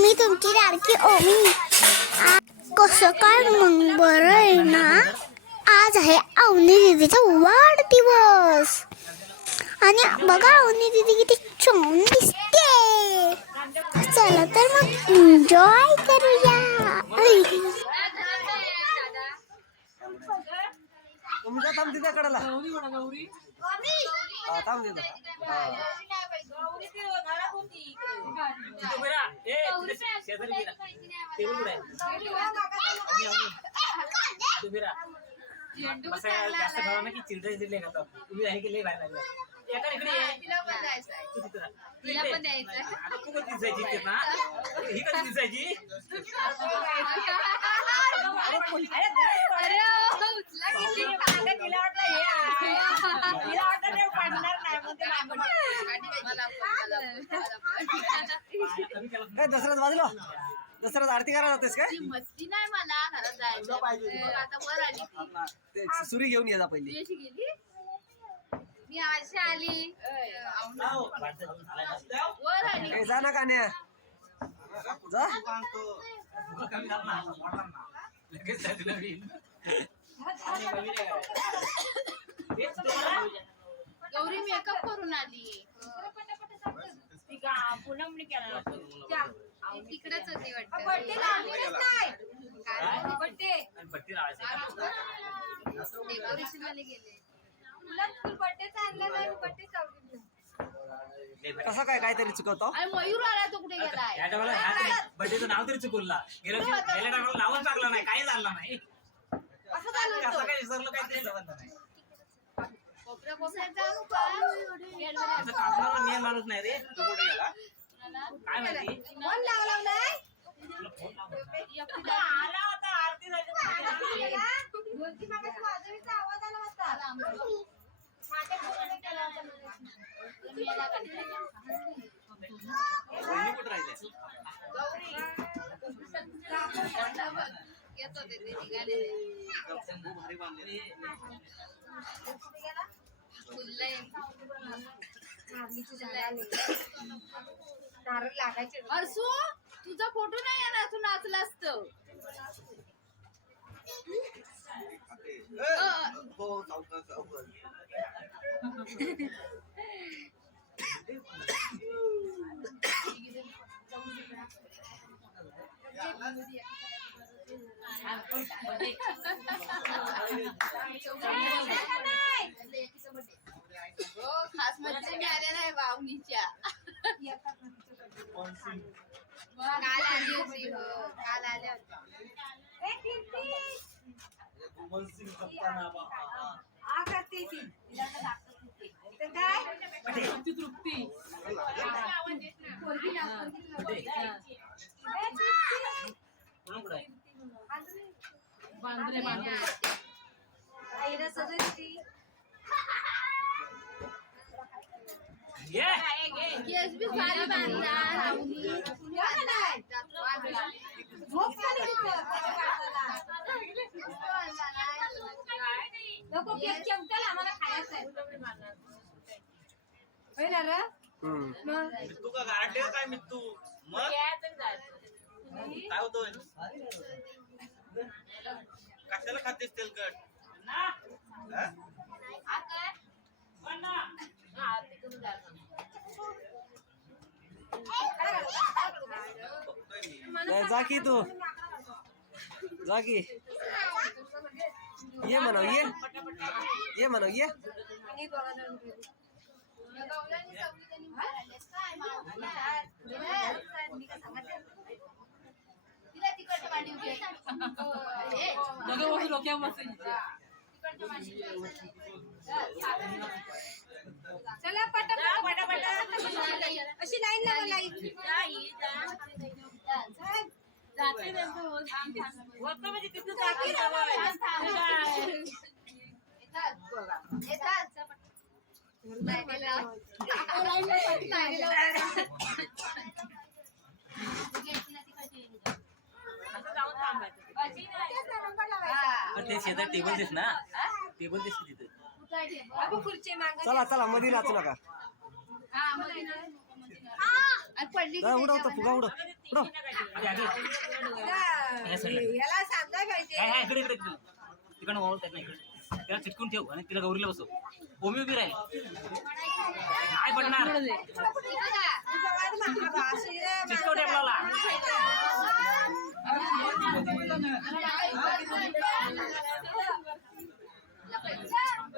मी तुमची लाडकी ओमी. कसं काय मग? बरं आहे ना? आज आहे अवनी दीदीचा वाढदिवस. आणि बघा अवनी दीदी किती छान दिसते. चला तर मग एन्जॉय करूया. तुमचा थांब तिथे कडाला हा थांब तिथं हा. तिथं बिरा. ए, तिथं शेजारी बिरा. टेबल कुठे आहे? तिथं बिरा. बसा, जास्त खावा ना की चिल्ड्रन चिल्ड्रन तुम्ही की लय बाहेर लागला. एका इकडे ये. तिला इकडे. पण द्यायचं. आता तू कधी दिसायची ना? ही कधी दिसायची अरे उचला किती कमी केला काय दसऱ्यात बाजूला दसऱ्यात आरती करायला जातेस काय? मस्ती नाही मला घरात जायचं. आता वर आली ती. ते सुरी घेऊन ये जा पहिली. तू अशी गेली? मी अशी आली. वर आली. ए, जा ना कान्या. जा. गौरी मेकअप करून आली. तिकडेच होती वाटतं. डेकोरेशन वाले गेले. कसं काय काहीतरी चुकवतो? मयूर आला तो कुठे तरी बर्थडेचं नाव तरी चुकवला. गेल्या गेल्या टायमाला नावच टाकलं नाही काही झालं नाही. कसं होतं. काय विसरलं काही ते संबंध नाही. कोपऱ्या कोपऱ्यात जाऊ का? गेलवर असं काढणारा मेन माणूस नाही रे. तू कुठे गेला? काय माहिती? फोन लावला नाही? तुला फोन लावला. वहिनी कुठं राहिल्या? येत होते ते निघालेले भारी बांधले फुललंय अर्सू तुझा फोटो नाही येणार तू नाचला असतो खास सावकाश मी आल्या नाही वावणीच्या काल आली होती हो काल आल्या होत्या कोण कुठं आहे? ये केस बी भारी बांधला राहुनी. हम्म. तू का गारठे काय मी तू मग काय होतोय कशाला खातेस तेलकट हा? जा की तू. जा की. ये म्हणाव ये. ये म्हणाव ये तिला तिकडच्या मांडी उभी आहे. ए, चला पटापट अशी लाईन लावा लाईन. जाते म्हणजे तिथं उभा येतात पण ते शेतात टेबल दिस ना. टेबल दिसते तिथे. चला चला मध्ये नाचू नका. हा, पडली उडव फुगा उडव. याला पाहिजे. इकडे इकडे नाही इकडे. त्याला चिटकून ठेव आणि तिला गौरीला बसव. ओमी उभी राहील. काय पडणार चिटकव टेबलाला तिला कशा उठल्या? मग तिला मागे बसू दे. काय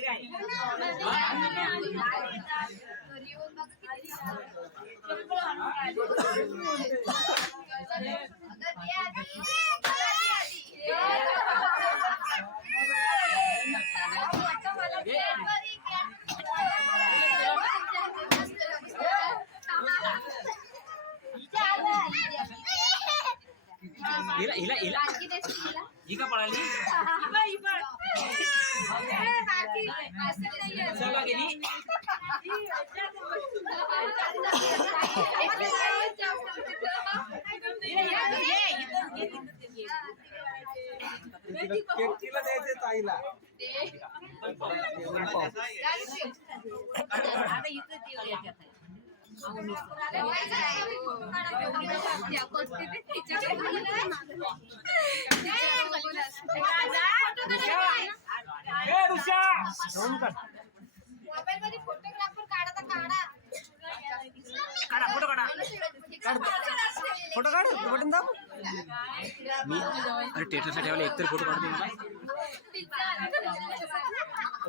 काय हिला हिला हिला ही का पळाली? चला गेली. तिला द्यायचे ताईला. मोबाईल मध्ये फोटोग्राफर काढा तर काढा काढा फोटो काढा फोटो काढ बटन दाब मी अरे टेटरसाठी ठेवला एकतर फोटो काढतो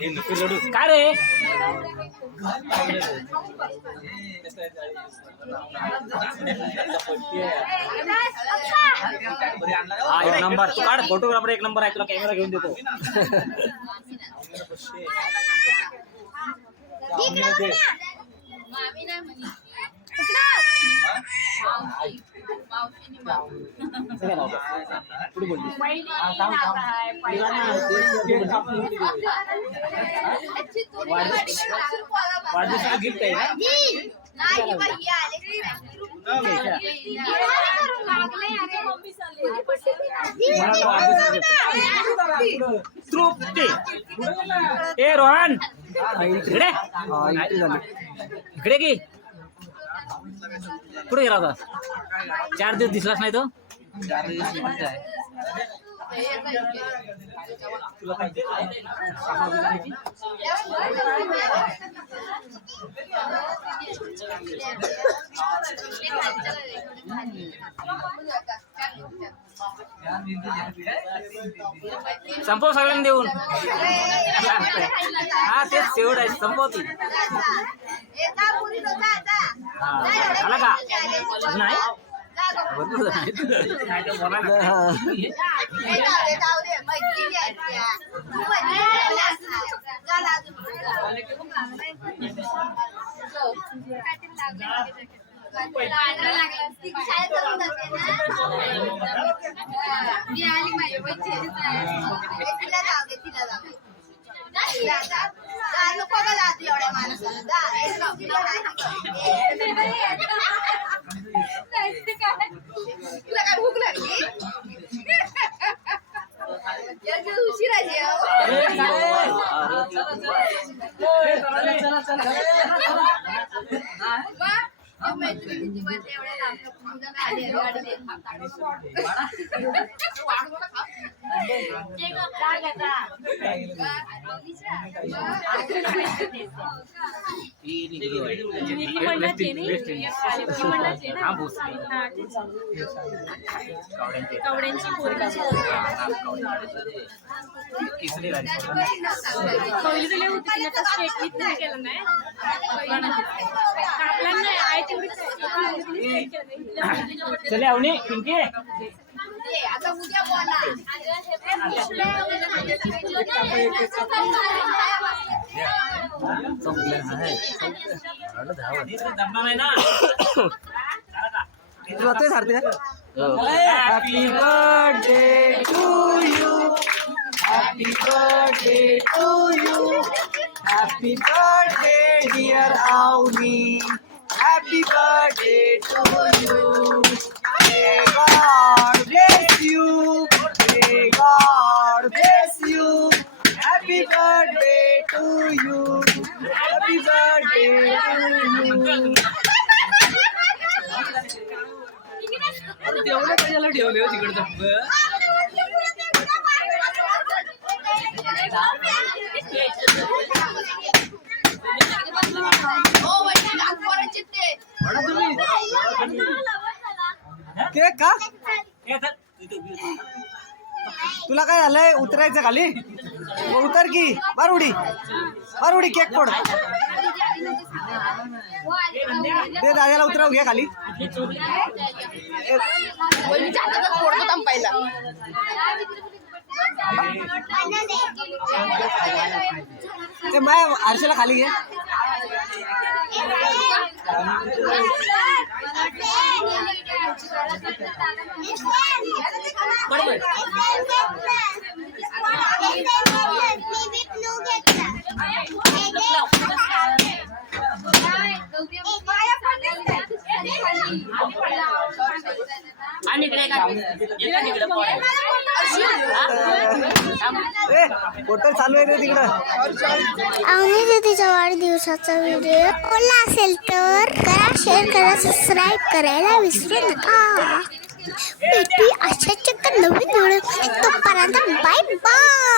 काय रे? हा एक नंबर. तू काढ फोटोग्राफर एक नंबर आहे तुला कॅमेरा घेऊन देतो. मामी नाही वाढदिवसाचं गिफ्ट आहे. तृप्ती. ए रोहन. इकडे. इकडे की कुठे गेला होता? चार दिवस दिसलाच नाही तो? संपव सगळ्यांना देऊन. हा तेच शेवट आहे. संपवती हा आला का अजून आहे भरपूर जण आहेत. नाही तर बोला ना. मी आली माझ्या तिला जाऊ दे तिला जाऊ दे Đấy. Đấy. Đấy. Đấy. Đấy. Đấy. Đấy. Đấy. कवड्यांची पोरगी पहिली होती तिने केलं नाही. कापला नाही चले Avani Pinky. Happy birthday to you happy birthday to you happy birthday dear Avani happy birthday to you may God bless you may God bless you happy birthday to you happy birthday to you तेवढं कशाला ठेवले हो तिकडचं हो वैशाली, आज पोरांची ते. Cake का? तुला काय झालंय? उतरायचं खाली? उतर की. मार उडी मार उडी केक फोड. ते दादाला उतराव घे खाली. ते माय आरशाला खाली घे. आणि इकडे का एका होटल चालू आहे रे तिकडं. तिच्या वाढदिवसाचा व्हिडिओ आवडला असेल तर करा शेअर करा सबस्क्राईब करायला विसरू नका. भेटू अशाच एका नवीन व्हिडिओ तोपर्यंत बाय